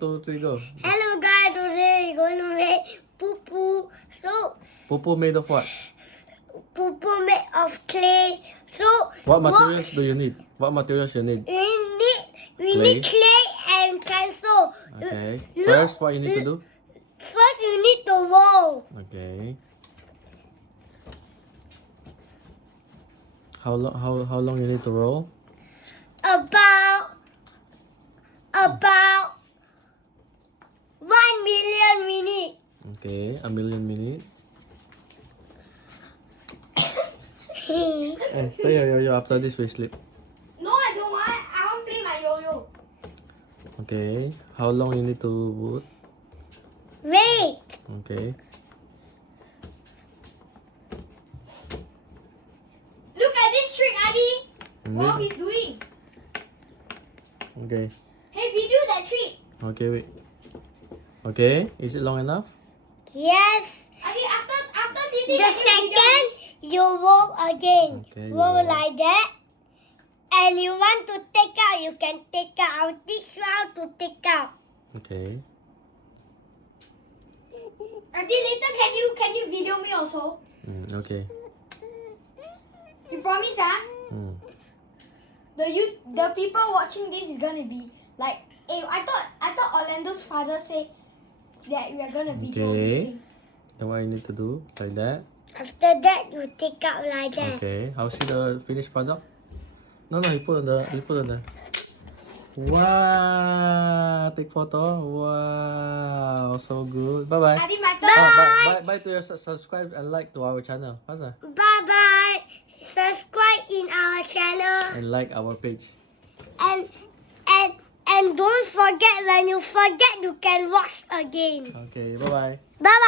2, 3, go. Hello guys, today we're going to make pupu. So, Pupu made of what? pupu made of clay. So, What materials do you need? What materials you need? we need clay and pencil. Okay. Look, First, what you need to do? First, you need to roll. Okay. How long you need to roll? About 1,000,000 minutes. Okay, 1,000,000 minutes. Play your yo-yo. After this, we sleep. No, I don't want. I want to play my yo-yo. Okay. How long you need to put? Wait. Okay. Look at this trick, Adi. Mm-hmm. What he's doing. Okay. Hey, we do that trick. Okay, wait. Okay, is it long enough? Yes. Adi, after the second, you roll again. Okay, roll roll. like that. And you want to take out, you can take out. I'll teach you how to take out. Okay. Adi, later can you video me also? Okay. You promise, huh? Mm. The people watching this is gonna be like, hey, I thought Orlando's father said that we are gonna video this Okay. thing. Then what you need to do? Like that. After that, you take out like that. Okay. I'll see the finished product. No, you put on the. Wow! Take photo. Wow! So good. Bye bye. Adi, my Bye to your subscribe and like to our channel. What's that? Bye bye. Subscribe in our channel And like our page. and don't forget, when you forget, you can watch again. Okay. Bye bye. Bye.